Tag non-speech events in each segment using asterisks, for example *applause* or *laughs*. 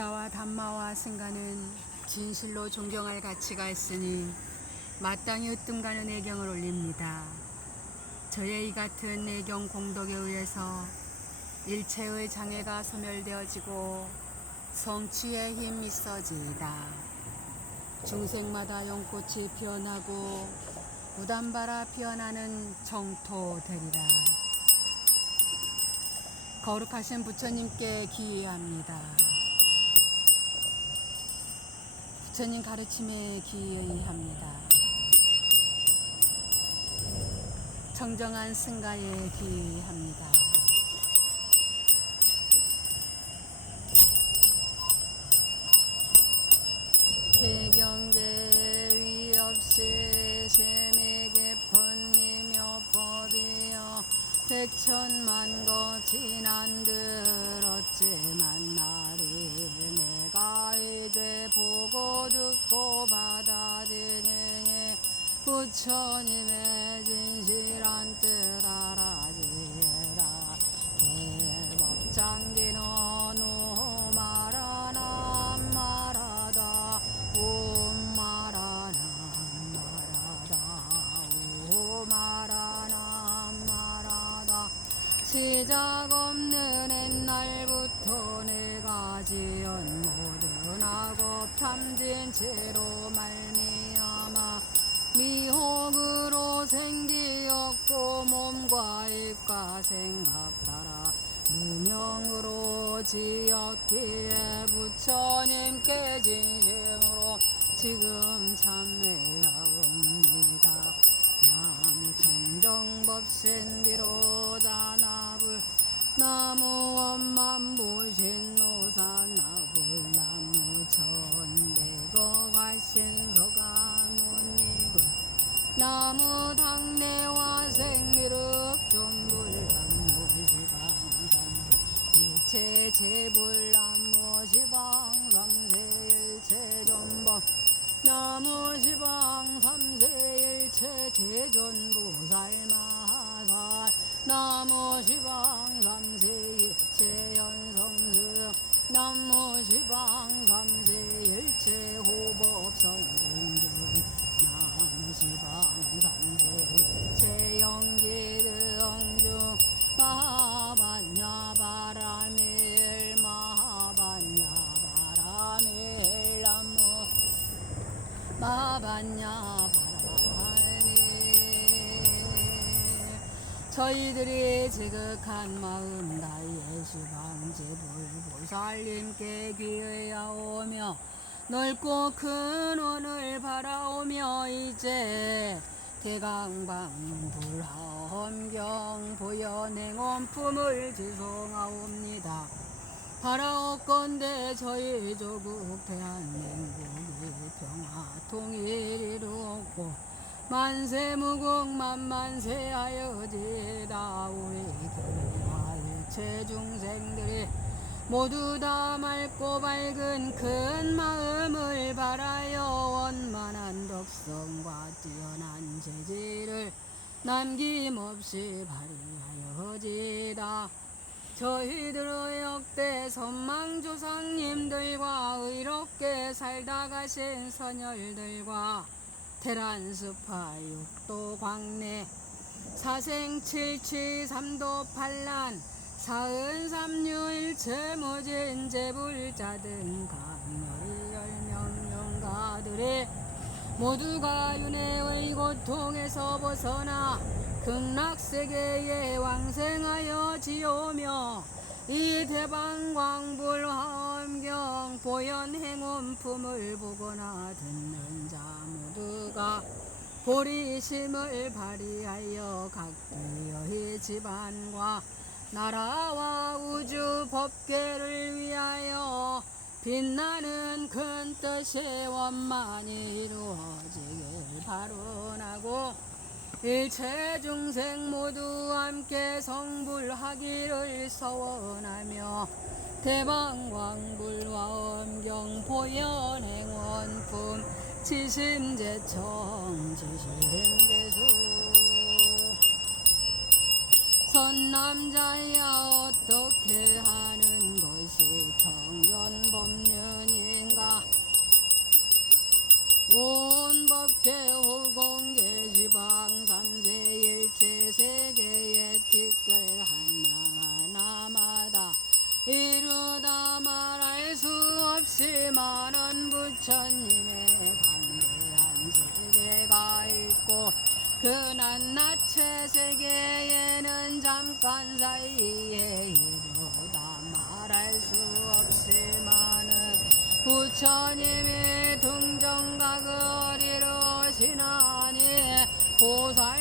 부타와 담마와 승가는 진실로 존경할 가치가 있으니 마땅히 으뜸가는 애경을 올립니다. 저의 이 같은 애경 공덕에 의해서 일체의 장애가 소멸되어지고 성취의 힘 있어지이다. 중생마다 연꽃이 피어나고 무담바라 피어나는 정토 되리라. 거룩하신 부처님께 기의합니다. 부처님 가르침에 기의합니다. 청정한 승가에 기의합니다. 개경계 위 없이 셈이 깊은 이며 법이여 백천만 거 지난들 어찌만 나리 내가 이제 보고 듣고 받아들이니 부처님의 진실한 뜻 탐진 채로 말미암아 미혹으로 생기었고 몸과 입과 생각 따라 무명으로 지었기에 부처님께 진심으로 지금 참매하옵니다. 나무 청정법신 비로자 나불 나무 원만 보신 노사 나 신서가 못입을 나무 당내와 생미륵 존불 나무 지방삼세 일체 제불 나무 지방삼세 일체 존법. 나무 지방 삼세 일체 제존보살 마살. 나무 지방 삼세 일체 연성승 나무 지방 삼세 일체 호법성승 나무 지방 삼세 일체 영기등중 마하반야 바라밀 마하반야 바라밀 나무 마반야 저희들이 지극한 마음 다해 시방제불 보살님께 귀의하오며 넓고 큰 원을 바라오며 이제 대강방 불하엄경 보현행원품을 지송하옵니다. 바라옵건대 저희 조국 대한민국이 평화 통일 이루었고 만세 무궁 만만세하여 지다. 우리 교회와 일체 중생들이 모두 다 맑고 밝은 큰 마음을 바라여 원만한 덕성과 뛰어난 재질을 남김없이 발휘하여지다. 저희들의 역대 선망 조상님들과 의롭게 살다 가신 선열들과 테란스파 육도 광내 사생 칠취 삼도 반란. 사은 삼류일체 모진 제불자등 강렬히 열명령가들이 모두가 윤회의 고통에서 벗어나 극락세계에 왕생하여 지오며 이 대방광불 화엄경 보현행원 품을 보거나 듣는 자 모두가 보리심을 발휘하여 각기의 집안과 나라와 우주 법계를 위하여 빛나는 큰 뜻의 원만이 이루어지길 바론하고 일체 중생 모두 함께 성불하기를 서원하며 대방광불와 엄경 보현 행원품 지심제청 지심대수. 선남자야 어떻게 하는 것이 법륜인가 온법계 호공계 지방 삼세 일체 세계의 티끌 하나하나마다 이루다 말할 수 없이 많은 부처님의 강대한 세계가 있고 그 낱낱의 세계에는 잠깐 사이에 부처님이 등정각을 이루시나니 보살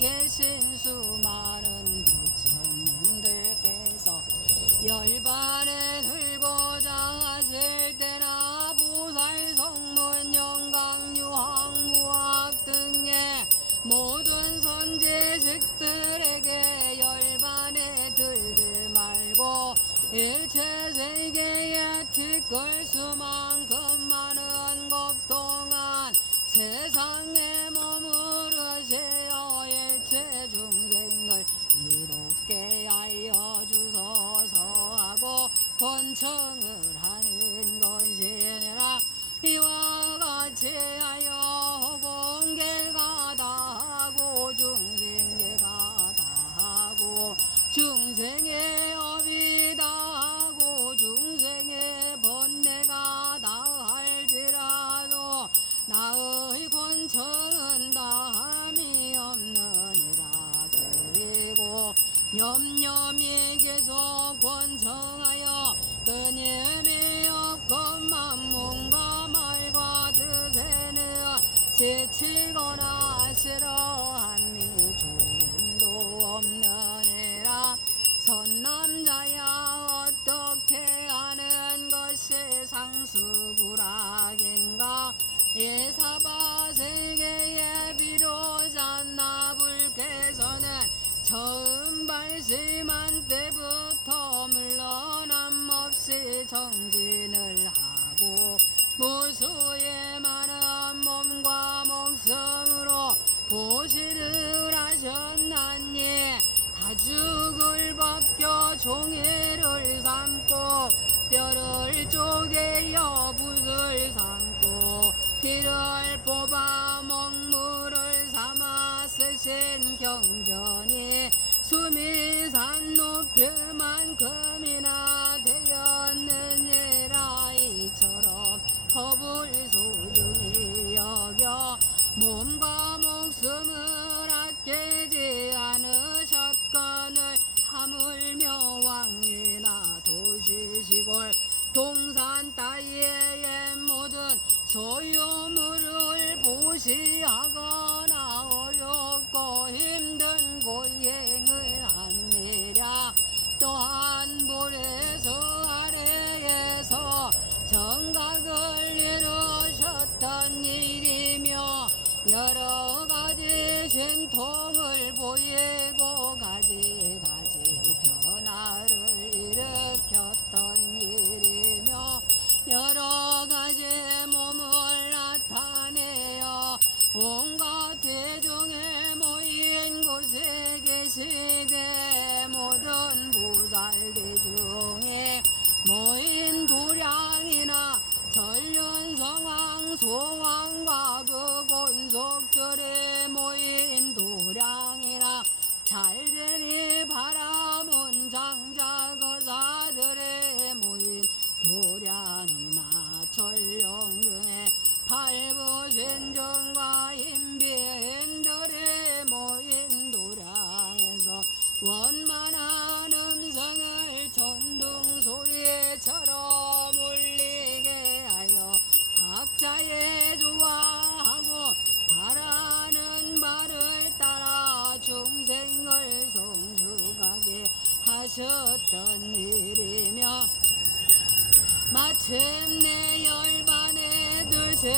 세 권청을 하는 것이니라. 이와 같이 하여 공개가 다하고 중생계가 다하고 중생의 업이 다하고 중생의 번뇌가 다할지라도 나의 권청은 다함이 없느니라. 그리고 염염이 계속 권청 끊임이 없건만 몸과 말과 뜻에는 지치거나 싫어 종이를 삼고 뼈를 쪼개어 붓을 삼고 피를 뽑아 먹물을 삼아 쓰신 경전이 숨이 산 높이만큼이나 되었느니라 이처럼 법을 소 소유물을 보시하거나 어렵고 힘든 고행을 합니다. 또한 모래서 아래에서 정각을 이루셨던 일이며 여러 가지 신통을 보이고 가지 가지 변화를 일으켰던 일이며 여러 가지 몸 있던 일이며 마침내 열반에 들지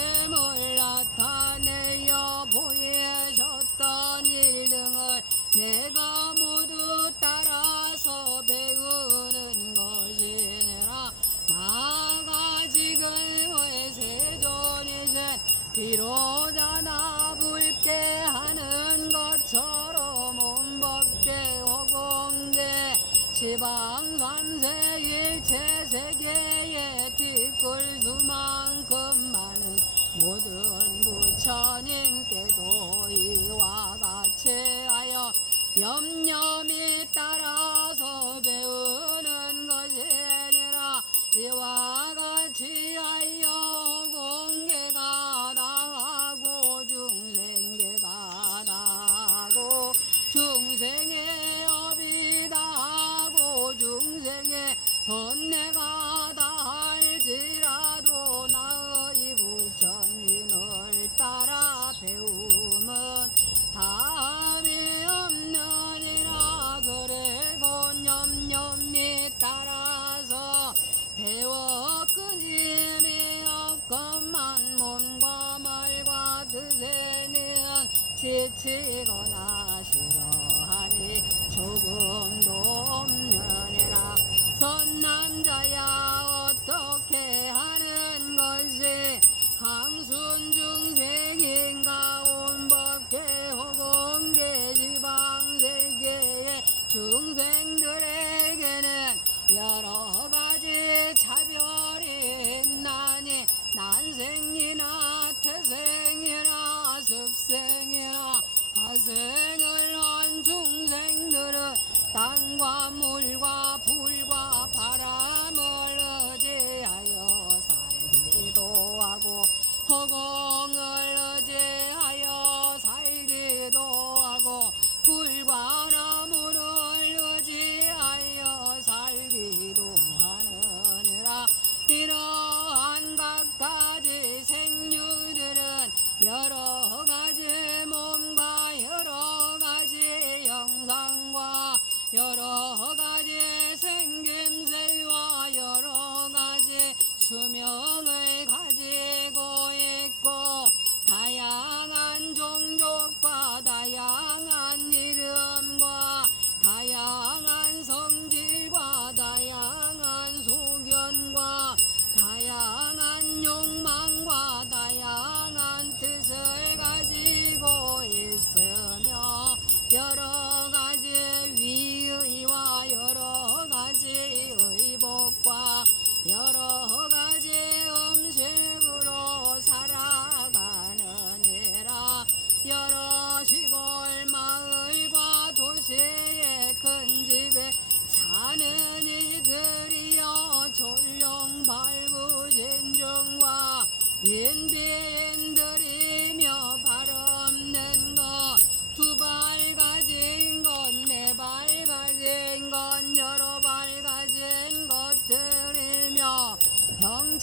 그 러.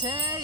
Montana.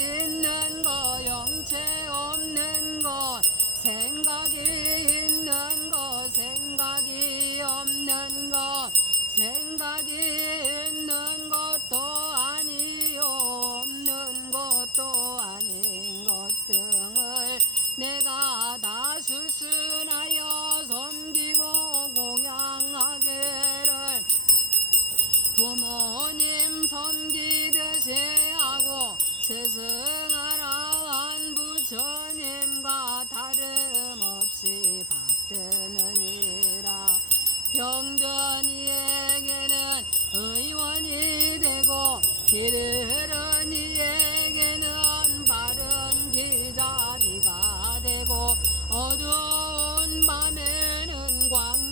되고 어두운 밤에는 광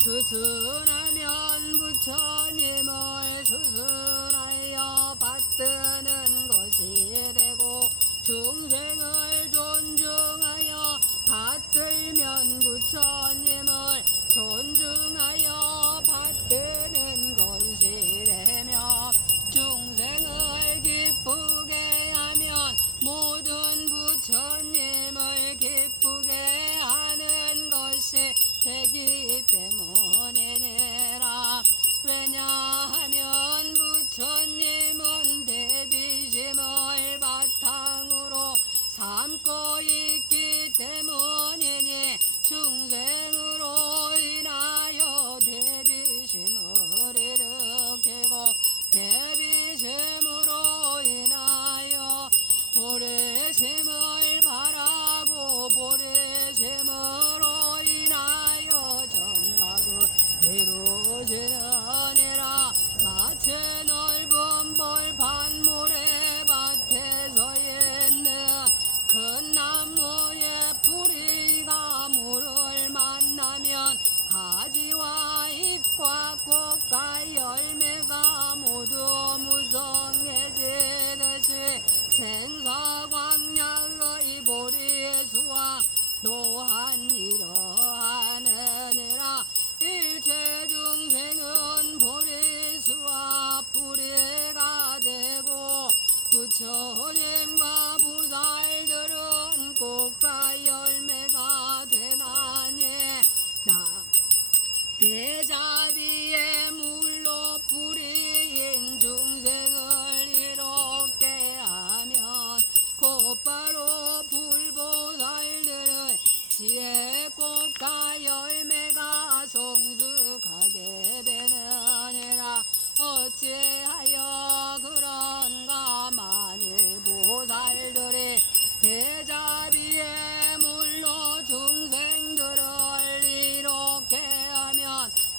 ছোছোরা 多好。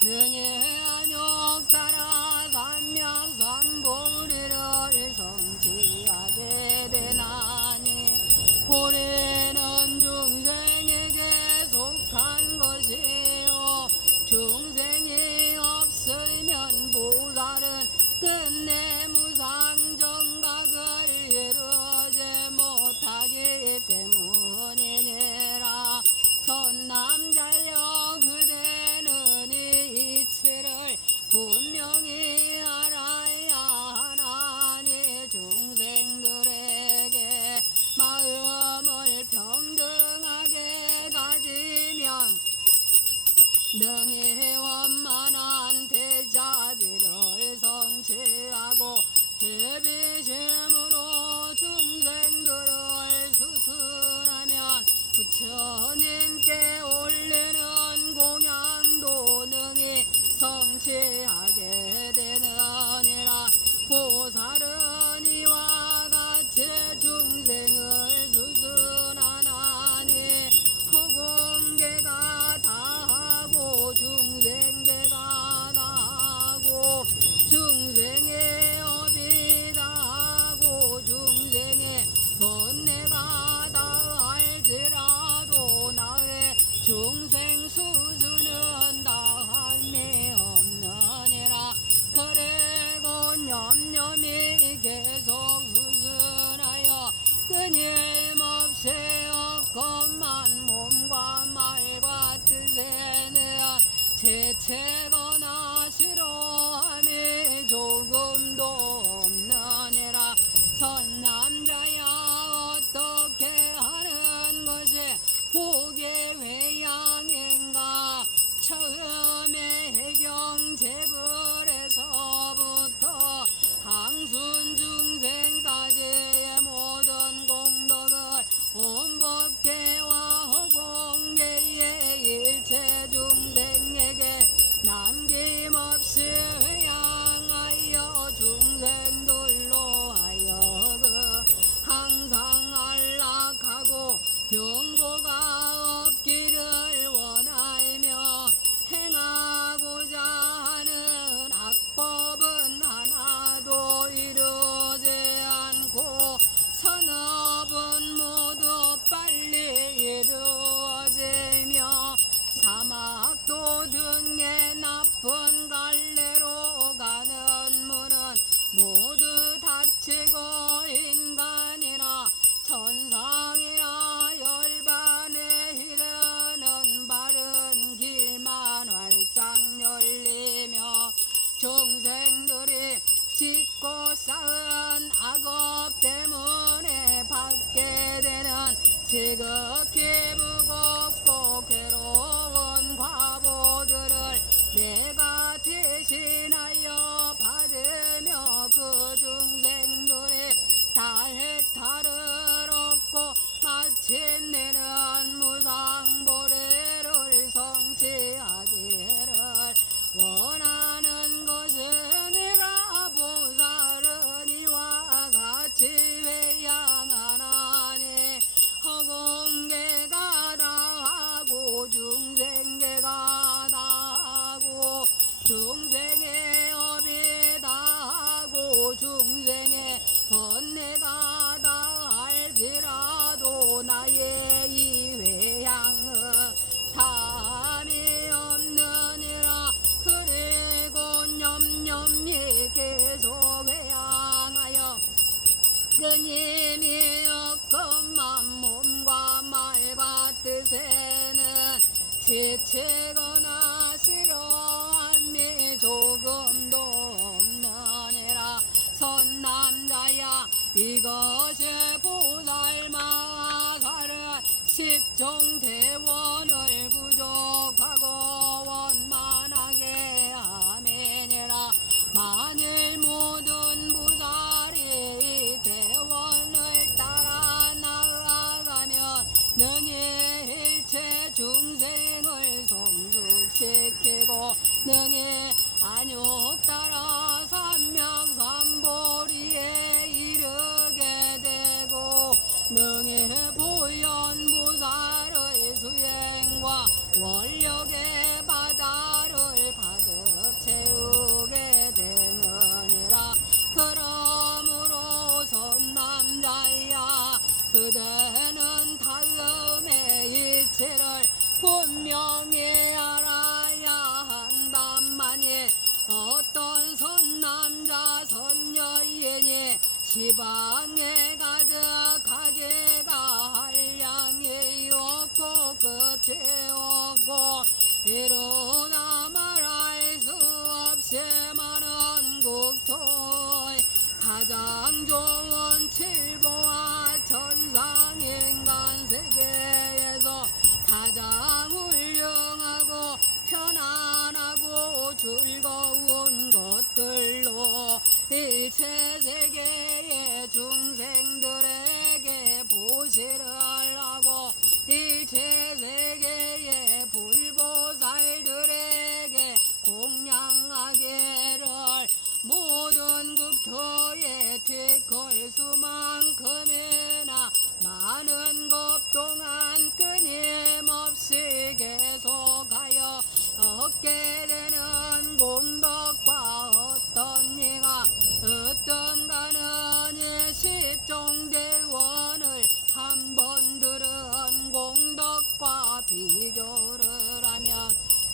那年 আছে คน 등에 나쁜 갈 없고 이루다 말할 수 없이 많은 국토의 가장 좋은 칠보와 천상 인간 세계에서 가장 훌륭하고 편안하고 즐거운 것들로 일체 세계의 중생들에게 보시를 하고 일체 세계의 불보살들에게 공양하기를 모든 국토의 뒤콜 수만큼이나 많은 것 동안 끊임없이 계속하여 얻게 되는 공덕과 어떤 이가 어떤 가는 이 십종대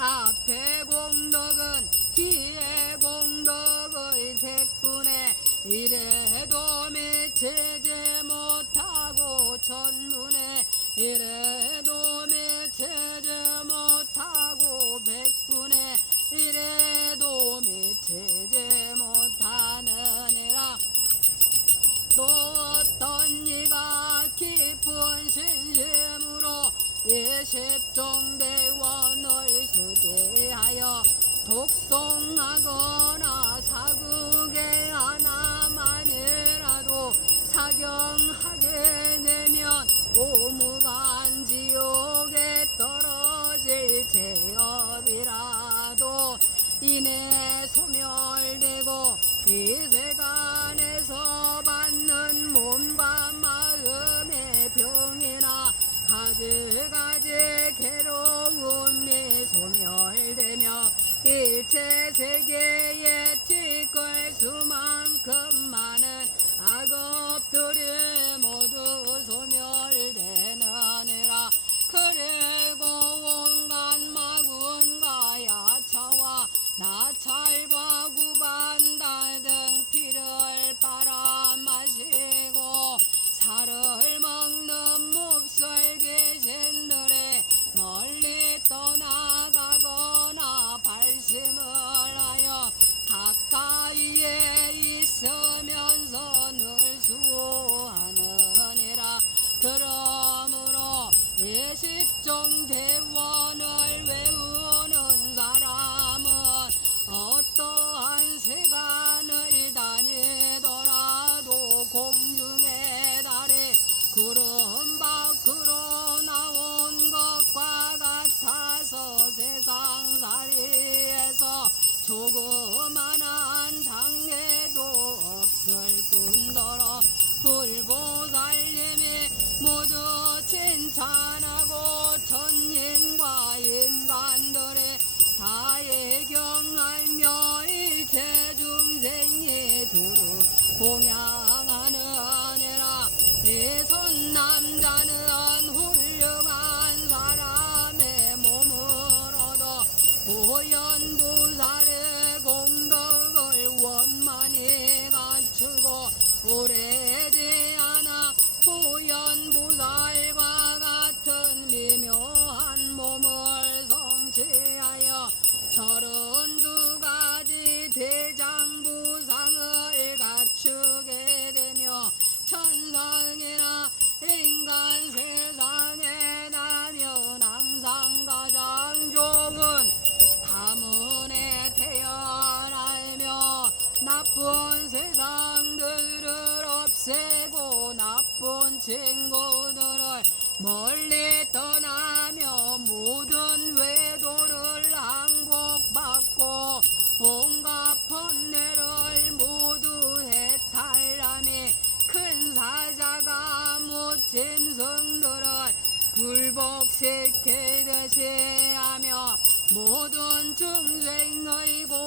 하면 앞에 공덕은 뒤에 공덕의 백분의 이래도 미치지 못하고 천분의 이래도 미치지 못하고 백분의 이래도 미치지 못하느니라. 또 어떤 이가 깊은 신심으로 예십종대원을 수제하여 독송하거나 사국에 하나만이라도 사경하게 되면 오무간 지옥에 떨어질 죄업 세계에 티끌 수만큼 많은 악업들이 모두 소멸되느니라. 그리고 온갖 마군과 야차와 나찰과 구반달 등 피를 빨아 마시고 살을 먹는 몹쓸 귀신들이 멀리 떠나가거나 가까이에 있으면서 늘 수하느니라. 그러므로 예십종 대원을 외우는 사람은 어떠한 세간을 다니더라도 공중의 달이 구름 밖으로 나온 것과 같아서 세상 살이에서 조그만 불보살님이 모두 칭찬하고 천인과 인간들이 다예경하며 일체 중생이 두루 공양하느니라. 이손 남자는 훌륭한 사람의 얻어 보현보살의 공덕을 원만히 갖추고 오래 멀리 떠나며 모든 외도를 항복받고 온갖 번뇌를 모두 해탈함이 큰 사자가 무짐승들을 굴복시키듯이 하며 모든 중생의 공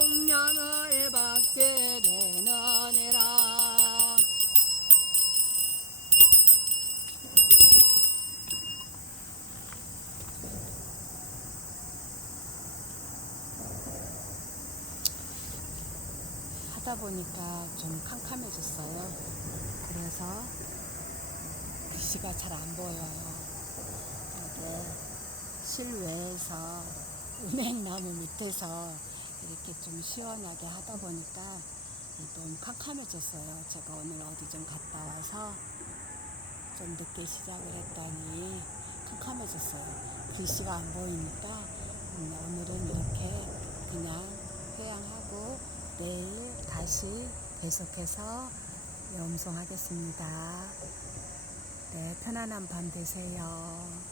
보니까 좀 캄캄해졌어요. 그래서 글씨가 잘 안 보여요. 이게 실외에서 *laughs* 은행나무 밑에서 이렇게 좀 시원하게 하다 보니까 너무 캄캄해졌어요. 제가 오늘 어디 좀 갔다 와서 좀 늦게 시작을 했더니 캄캄해졌어요. 글씨가 안 보이니까 음, 오늘은 이렇게 그냥 회양하고 내일 다시 계속해서 염송하겠습니다. 네, 편안한 밤 되세요.